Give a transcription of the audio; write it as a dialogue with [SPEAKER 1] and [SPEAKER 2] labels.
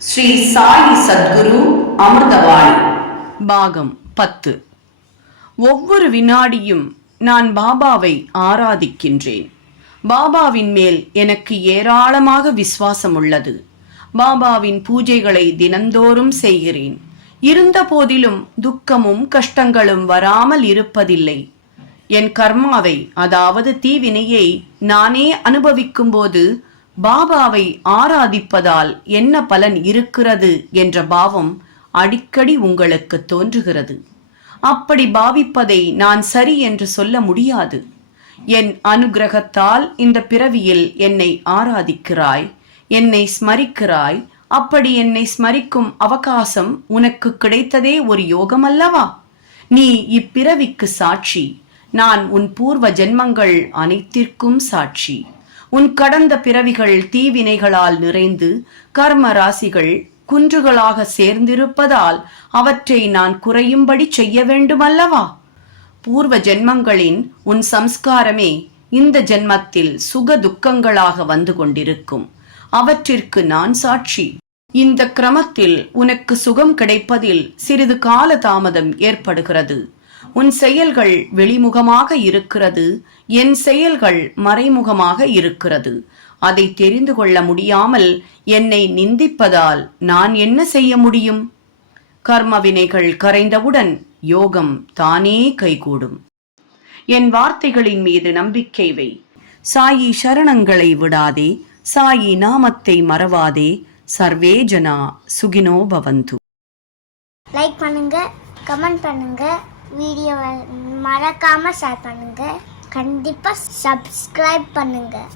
[SPEAKER 1] ஸ்ரீ சாயி சத்குரு அமிர்தவாணி
[SPEAKER 2] பாகம் பத்து. ஒவ்வொரு வினாடியும் நான் பாபாவை ஆராதிக்கின்றேன். பாபாவின் மேல் எனக்கு ஏராளமாக விசுவாசம் உள்ளது. பாபாவின் பூஜைகளை தினந்தோறும் செய்கிறேன். இருந்த போதிலும் துக்கமும் கஷ்டங்களும் வராமல் இருப்பதில்லை. என் கர்மாவை அதாவது தீவினையை நானே அனுபவிக்கும்போது பாபாவை ஆராதிப்பதால் என்ன பலன் இருக்கிறது என்ற பாவம் அடிக்கடி உங்களுக்கு தோன்றுகிறது. அப்படி பாவிப்பதை நான் சரி என்று சொல்ல முடியாது. என் அனுகிரகத்தால் இந்த பிறவியில் என்னை ஆராதிக்கிறாய் என்னை ஸ்மரிக்கிறாய் அப்படி என்னை ஸ்மரிக்கும் அவகாசம் உனக்கு கிடைத்ததே ஒரு யோகம் அல்லவா நீ இப்பிறவிக்கு சாட்சி நான் உன் பூர்வ ஜென்மங்கள் அனைத்திற்கும் சாட்சி. உன் கடந்த பிறவிகள் தீவினைகளால் நிறைந்து கர்ம ராசிகள் குன்றுகளாக சேர்ந்திருப்பதால் அவற்றை நான் குறையும்படி செய்ய வேண்டுமல்லவா? பூர்வ ஜென்மங்களின் உன் சம்ஸ்காரமே இந்த ஜென்மத்தில் சுக துக்கங்களாக வந்து கொண்டிருக்கும். அவற்றிற்கு நான் சாட்சி. இந்த கிரமத்தில் உனக்கு சுகம் கிடைப்பதில் சிறிது கால தாமதம் ஏற்படுகிறது. உன் செயல்கள் வெளிமுகமாக இருக்கிறது என் செயல்கள் மறைமுகமாக இருக்கிறது. அதை தெரிந்து கொள்ள முடியாமல் என்னை நிந்திப்பதால் நான் என்ன செய்ய முடியும்? கர்ம வினைகள் கரைந்தவுடன் யோகம் தானே கைகூடும். என் வார்த்தைகளின் மீது நம்பிக்கை வை. சாயி சரணங்களை விடாதே சாயி நாமத்தை மறவாதே. சர்வே ஜனா சுகினோ பவந்து.
[SPEAKER 3] லைக் பண்ணுங்க கமெண்ட் பண்ணுங்க. வீடியோவை மறக்காமல் ஷேர் பண்ணுங்கள் கண்டிப்பாக சப்ஸ்கிரைப் பண்ணுங்கள்